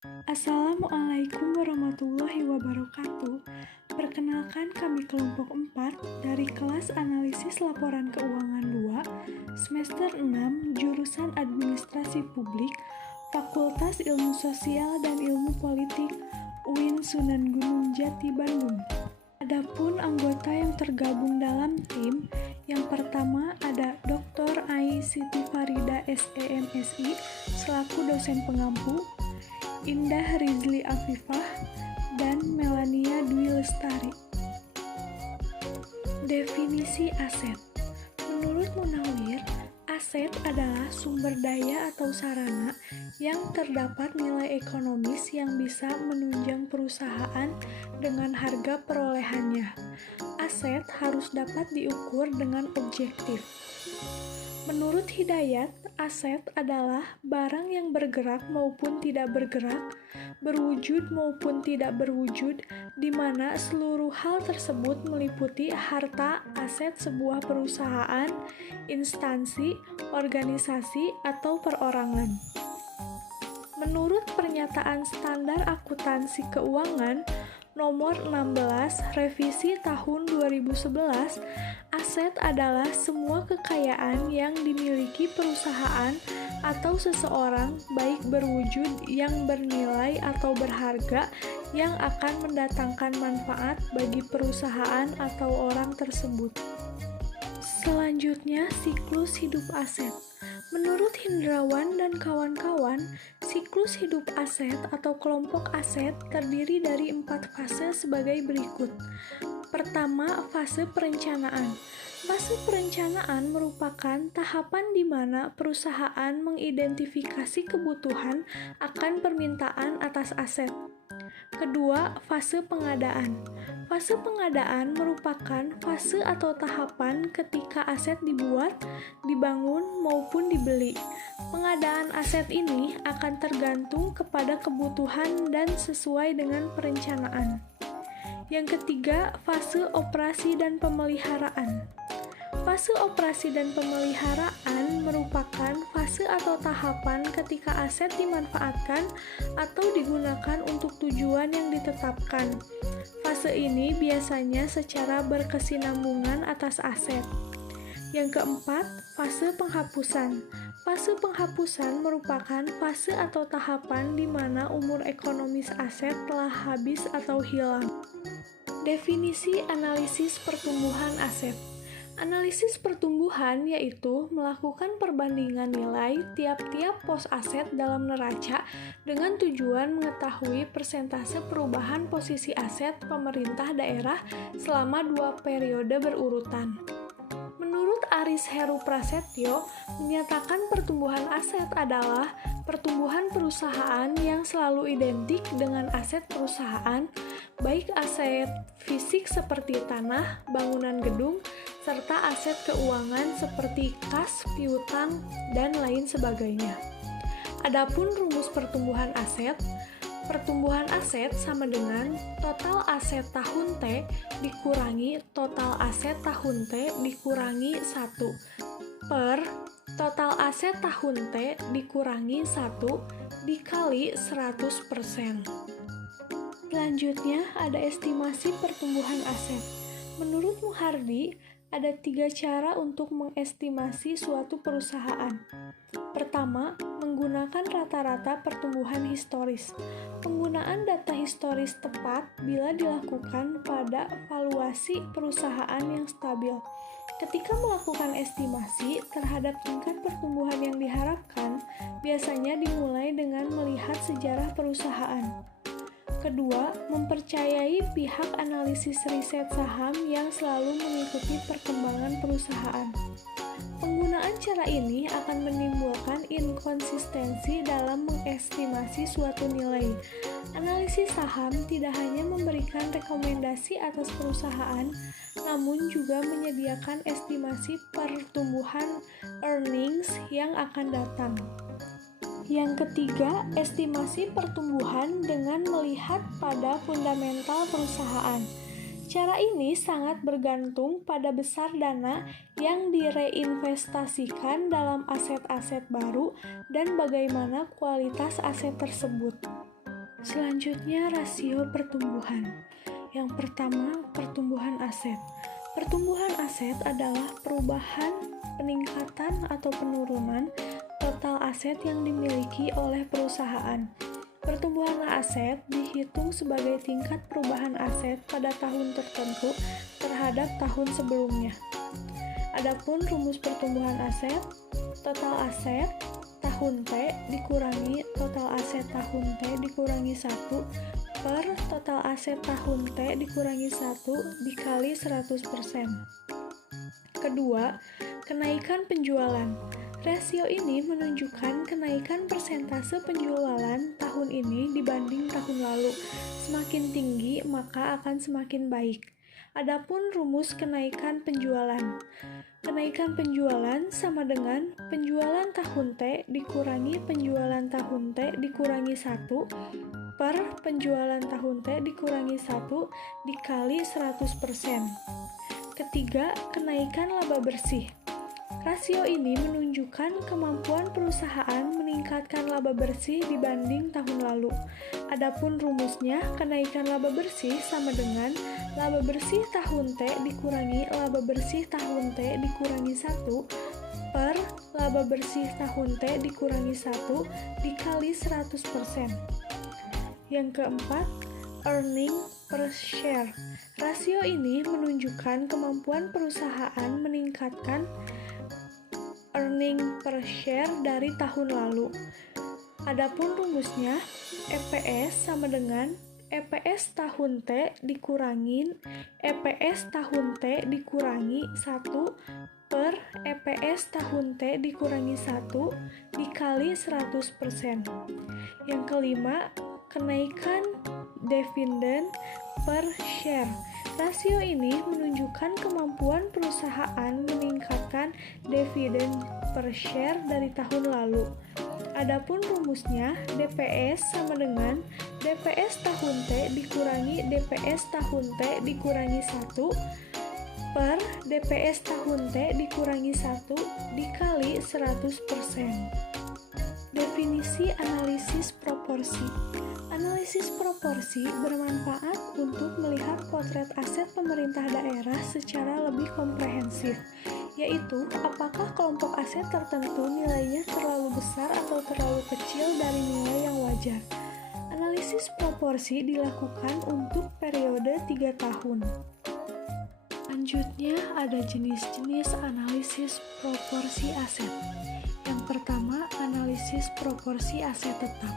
Assalamualaikum warahmatullahi wabarakatuh. Perkenalkan, kami kelompok 4 dari kelas Analisis Laporan Keuangan 2, semester 6, jurusan Administrasi Publik, Fakultas Ilmu Sosial dan Ilmu Politik, UIN Sunan Gunung Jati, Bandung. Adapun anggota yang tergabung dalam tim, yang pertama ada Dr. Ai Siti Farida SEMSI selaku dosen pengampu, Indah Rizli Afifah, dan Melania Dwi Lestari. Definisi aset. Menurut Munawir, aset adalah sumber daya atau sarana yang terdapat nilai ekonomis yang bisa menunjang perusahaan dengan harga perolehannya. Aset harus dapat diukur dengan objektif. Menurut Hidayat, aset adalah barang yang bergerak maupun tidak bergerak, berwujud maupun tidak berwujud, di mana seluruh hal tersebut meliputi harta aset sebuah perusahaan, instansi, organisasi, atau perorangan. Menurut Pernyataan Standar Akuntansi Keuangan Nomor 16 Revisi Tahun 2011, aset adalah semua kekayaan yang dimiliki perusahaan atau seseorang, baik berwujud, yang bernilai atau berharga, yang akan mendatangkan manfaat bagi perusahaan atau orang tersebut. Selanjutnya, siklus hidup aset. Menurut Hindrawan dan kawan-kawan, siklus hidup aset atau kelompok aset terdiri dari 4 fase sebagai berikut. Pertama, fase perencanaan. Fase perencanaan merupakan tahapan di mana perusahaan mengidentifikasi kebutuhan akan permintaan atas aset. Kedua, fase pengadaan. Fase pengadaan merupakan fase atau tahapan ketika aset dibuat, dibangun, maupun dibeli. Pengadaan aset ini akan tergantung kepada kebutuhan dan sesuai dengan perencanaan. Yang ketiga, fase operasi dan pemeliharaan. Fase operasi dan pemeliharaan merupakan fase atau tahapan ketika aset dimanfaatkan atau digunakan untuk tujuan yang ditetapkan. Fase ini biasanya secara berkesinambungan atas aset. Yang keempat, fase penghapusan. Fase penghapusan merupakan fase atau tahapan di mana umur ekonomis aset telah habis atau hilang. Definisi analisis pertumbuhan aset. Analisis pertumbuhan yaitu melakukan perbandingan nilai tiap-tiap pos aset dalam neraca dengan tujuan mengetahui persentase perubahan posisi aset pemerintah daerah selama 2 periode berurutan. Menurut Aris Heru Prasetyo, menyatakan pertumbuhan aset adalah pertumbuhan perusahaan yang selalu identik dengan aset perusahaan, baik aset fisik seperti tanah, bangunan gedung, serta aset keuangan seperti kas, piutang, dan lain sebagainya. Adapun rumus pertumbuhan aset sama dengan total aset tahun T dikurangi total aset tahun T dikurangi 1 per total aset tahun T dikurangi 1 dikali 100%. Selanjutnya ada estimasi pertumbuhan aset. Menurut Muhardi, ada 3 cara untuk mengestimasi suatu perusahaan. Pertama, menggunakan rata-rata pertumbuhan historis. Penggunaan data historis tepat bila dilakukan pada valuasi perusahaan yang stabil. Ketika melakukan estimasi terhadap tingkat pertumbuhan yang diharapkan, biasanya dimulai dengan melihat sejarah perusahaan. Kedua, mempercayai pihak analisis riset saham yang selalu mengikuti perkembangan perusahaan. Penggunaan cara ini akan menimbulkan inkonsistensi dalam mengestimasi suatu nilai. Analisis saham tidak hanya memberikan rekomendasi atas perusahaan, namun juga menyediakan estimasi pertumbuhan earnings yang akan datang. Yang ketiga, estimasi pertumbuhan dengan melihat pada fundamental perusahaan. Cara ini sangat bergantung pada besar dana yang direinvestasikan dalam aset-aset baru dan bagaimana kualitas aset tersebut. Selanjutnya, rasio pertumbuhan. Yang pertama, pertumbuhan aset. Pertumbuhan aset adalah perubahan, peningkatan, atau penurunan total aset yang dimiliki oleh perusahaan. Pertumbuhan aset dihitung sebagai tingkat perubahan aset pada tahun tertentu terhadap tahun sebelumnya. Adapun rumus pertumbuhan aset, total aset tahun T dikurangi total aset tahun T dikurangi 1 per total aset tahun T dikurangi 1 dikali 100%. Kedua, kenaikan penjualan. Rasio ini menunjukkan kenaikan persentase penjualan tahun ini dibanding tahun lalu. Semakin tinggi, maka akan semakin baik. Adapun rumus kenaikan penjualan. Kenaikan penjualan sama dengan penjualan tahun T dikurangi penjualan tahun T dikurangi 1 per penjualan tahun T dikurangi 1 dikali 100%. Ketiga, kenaikan laba bersih. Rasio ini menunjukkan kemampuan perusahaan meningkatkan laba bersih dibanding tahun lalu. Adapun rumusnya, kenaikan laba bersih sama dengan laba bersih tahun T dikurangi laba bersih tahun T dikurangi 1 per laba bersih tahun T dikurangi 1 dikali 100%. Yang keempat, earning per share. Rasio ini menunjukkan kemampuan perusahaan meningkatkan earning per share dari tahun lalu. Adapun rumusnya, EPS sama dengan EPS tahun T dikurangin EPS tahun T dikurangi 1 per EPS tahun T dikurangi 1 dikali 100%. Yang kelima, kenaikan dividen per share. Rasio ini menunjukkan kemampuan perusahaan meningkatkan dividen per share dari tahun lalu. Adapun rumusnya, DPS sama dengan DPS tahun T dikurangi DPS tahun T dikurangi 1 per DPS tahun T dikurangi 1 dikali 100%. Definisi analisis proporsi. Analisis proporsi bermanfaat untuk melihat potret aset pemerintah daerah secara lebih komprehensif, yaitu apakah kelompok aset tertentu nilainya terlalu besar atau terlalu kecil dari nilai yang wajar. Analisis proporsi dilakukan untuk periode 3 tahun. Selanjutnya ada jenis-jenis analisis proporsi aset. Yang pertama, analisis proporsi aset tetap.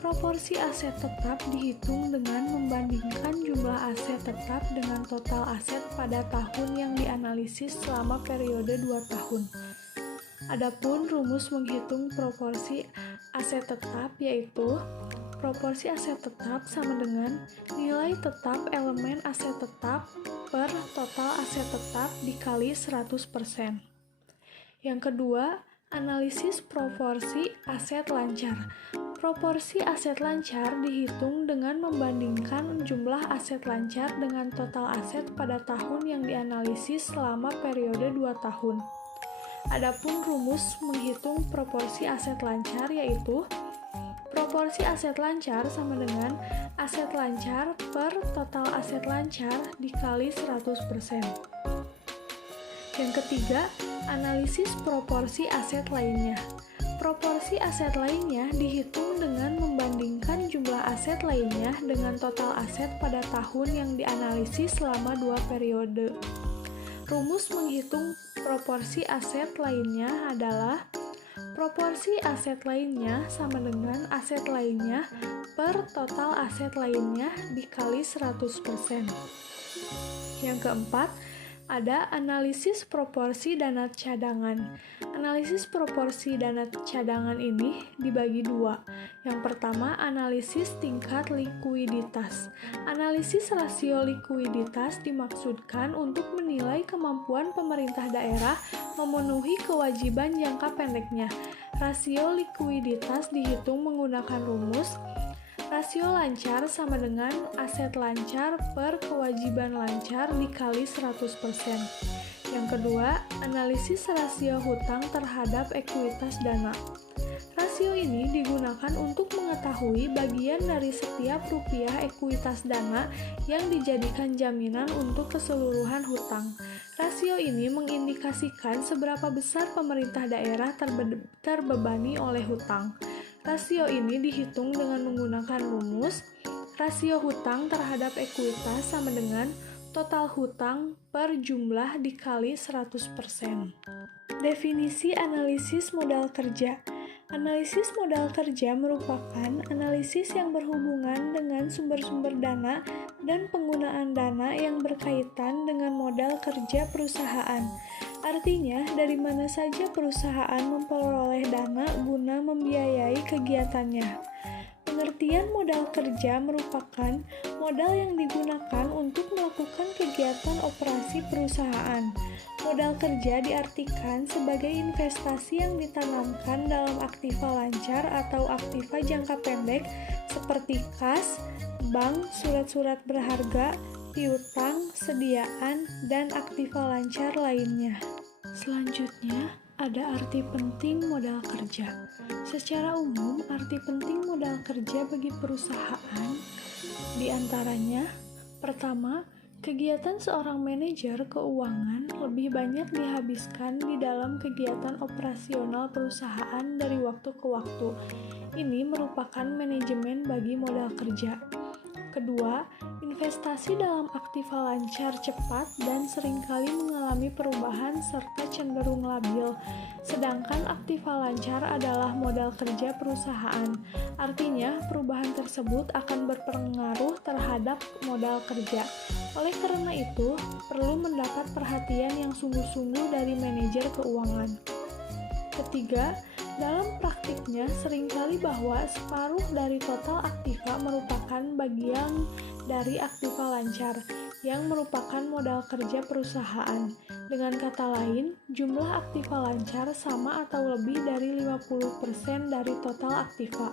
Proporsi aset tetap dihitung dengan membandingkan jumlah aset tetap dengan total aset pada tahun yang dianalisis selama periode 2 tahun. Adapun rumus menghitung proporsi aset tetap yaitu proporsi aset tetap sama dengan nilai tetap elemen aset tetap per total aset tetap dikali 100%. Yang kedua, analisis proporsi aset lancar. Proporsi aset lancar dihitung dengan membandingkan jumlah aset lancar dengan total aset pada tahun yang dianalisis selama periode 2 tahun. Adapun rumus menghitung proporsi aset lancar yaitu proporsi aset lancar sama dengan aset lancar per total aset lancar dikali 100%. Yang ketiga, analisis proporsi aset lainnya. Proporsi aset lainnya dihitung dengan membandingkan jumlah aset lainnya dengan total aset pada tahun yang dianalisis selama 2 periode. Rumus menghitung proporsi aset lainnya adalah proporsi aset lainnya sama dengan aset lainnya per total aset lainnya dikali 100%. Yang keempat, ada analisis proporsi dana cadangan. Analisis proporsi dana cadangan ini dibagi 2. Yang pertama, analisis tingkat likuiditas. Analisis rasio likuiditas dimaksudkan untuk menilai kemampuan pemerintah daerah memenuhi kewajiban jangka pendeknya. Rasio likuiditas dihitung menggunakan rumus rasio lancar sama dengan aset lancar per kewajiban lancar dikali 100%. Yang kedua, analisis rasio hutang terhadap ekuitas dana. Rasio Rasio ini digunakan untuk mengetahui bagian dari setiap rupiah ekuitas dana yang dijadikan jaminan untuk keseluruhan hutang. Rasio ini mengindikasikan seberapa besar pemerintah daerah terbebani oleh hutang. Rasio ini dihitung dengan menggunakan rumus rasio hutang terhadap ekuitas sama dengan total hutang per jumlah dikali 100%. Definisi analisis modal kerja. Analisis modal kerja merupakan analisis yang berhubungan dengan sumber-sumber dana dan penggunaan dana yang berkaitan dengan modal kerja perusahaan. Artinya, dari mana saja perusahaan memperoleh dana guna membiayai kegiatannya. Pengertian modal kerja merupakan modal yang digunakan untuk melakukan kegiatan operasi perusahaan. Modal kerja diartikan sebagai investasi yang ditanamkan dalam aktiva lancar atau aktiva jangka pendek seperti kas, bank, surat-surat berharga, piutang, sediaan, dan aktiva lancar lainnya. Selanjutnya, ada arti penting modal kerja. Secara umum, arti penting modal kerja bagi perusahaan diantaranya, pertama, kegiatan seorang manajer keuangan lebih banyak dihabiskan di dalam kegiatan operasional perusahaan dari waktu ke waktu. Ini merupakan manajemen bagi modal kerja. Kedua, investasi dalam aktiva lancar cepat dan seringkali mengalami perubahan serta cenderung labil. Sedangkan aktiva lancar adalah modal kerja perusahaan. Artinya, perubahan tersebut akan berpengaruh terhadap modal kerja. Oleh karena itu, perlu mendapat perhatian yang sungguh-sungguh dari manajer keuangan. Ketiga, dalam praktiknya seringkali bahwa separuh dari total aktiva merupakan bagian dari aktiva lancar yang merupakan modal kerja perusahaan. Dengan kata lain, jumlah aktiva lancar sama atau lebih dari 50% dari total aktiva.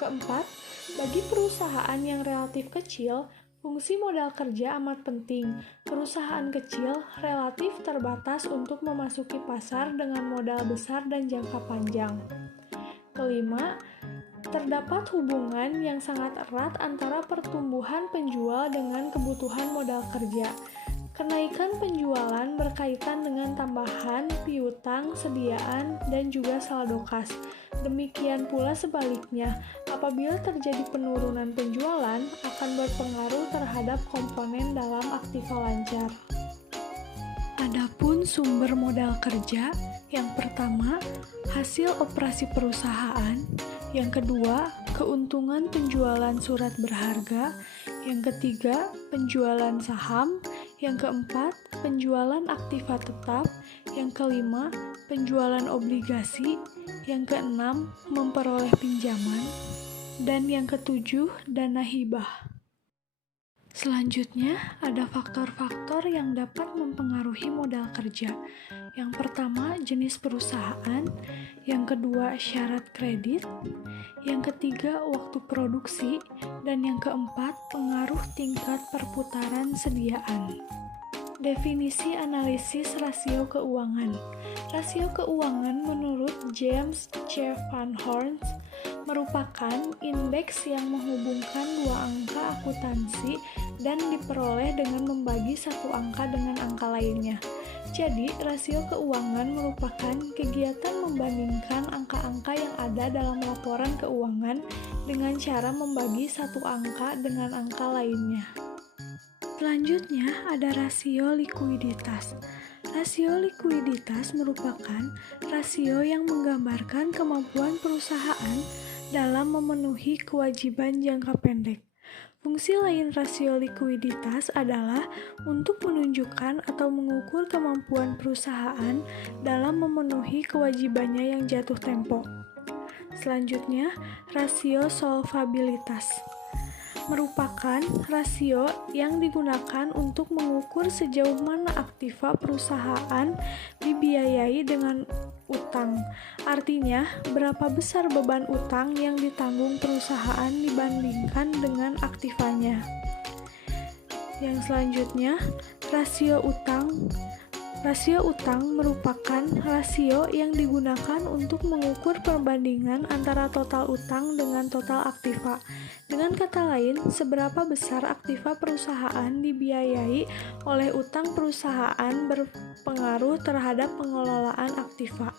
Keempat, bagi perusahaan yang relatif kecil, fungsi modal kerja amat penting. Perusahaan kecil relatif terbatas untuk memasuki pasar dengan modal besar dan jangka panjang. Kelima, terdapat hubungan yang sangat erat antara pertumbuhan penjual dengan kebutuhan modal kerja. Kenaikan penjualan berkaitan dengan tambahan piutang, sediaan, dan juga saldo kas. Demikian pula sebaliknya, apabila terjadi penurunan penjualan, akan berpengaruh terhadap komponen dalam aktiva lancar. Adapun sumber modal kerja, yang pertama, hasil operasi perusahaan, yang kedua, keuntungan penjualan surat berharga, yang ketiga, penjualan saham, yang keempat, penjualan aktiva tetap, yang kelima, penjualan obligasi, yang keenam, memperoleh pinjaman, dan yang ketujuh, dana hibah. Selanjutnya, ada faktor-faktor yang dapat mempengaruhi modal kerja. Yang pertama, jenis perusahaan, yang kedua, syarat kredit, yang ketiga, waktu produksi, dan yang keempat, pengaruh tingkat perputaran sediaan. Definisi analisis rasio keuangan. Rasio keuangan menurut James C. Van Horn merupakan indeks yang menghubungkan dua angka akuntansi dan diperoleh dengan membagi satu angka dengan angka lainnya. Jadi, rasio keuangan merupakan kegiatan membandingkan angka-angka yang ada dalam laporan keuangan dengan cara membagi satu angka dengan angka lainnya. Selanjutnya, ada rasio likuiditas. Rasio likuiditas merupakan rasio yang menggambarkan kemampuan perusahaan dalam memenuhi kewajiban jangka pendek. Fungsi lain rasio likuiditas adalah untuk menunjukkan atau mengukur kemampuan perusahaan dalam memenuhi kewajibannya yang jatuh tempo. Selanjutnya, rasio solvabilitas merupakan rasio yang digunakan untuk mengukur sejauh mana aktiva perusahaan dibiayai dengan utang. Artinya, berapa besar beban utang yang ditanggung perusahaan dibandingkan dengan aktivanya. Yang selanjutnya, rasio utang Rasio utang merupakan rasio yang digunakan untuk mengukur perbandingan antara total utang dengan total aktiva. Dengan kata lain, seberapa besar aktiva perusahaan dibiayai oleh utang perusahaan berpengaruh terhadap pengelolaan aktiva.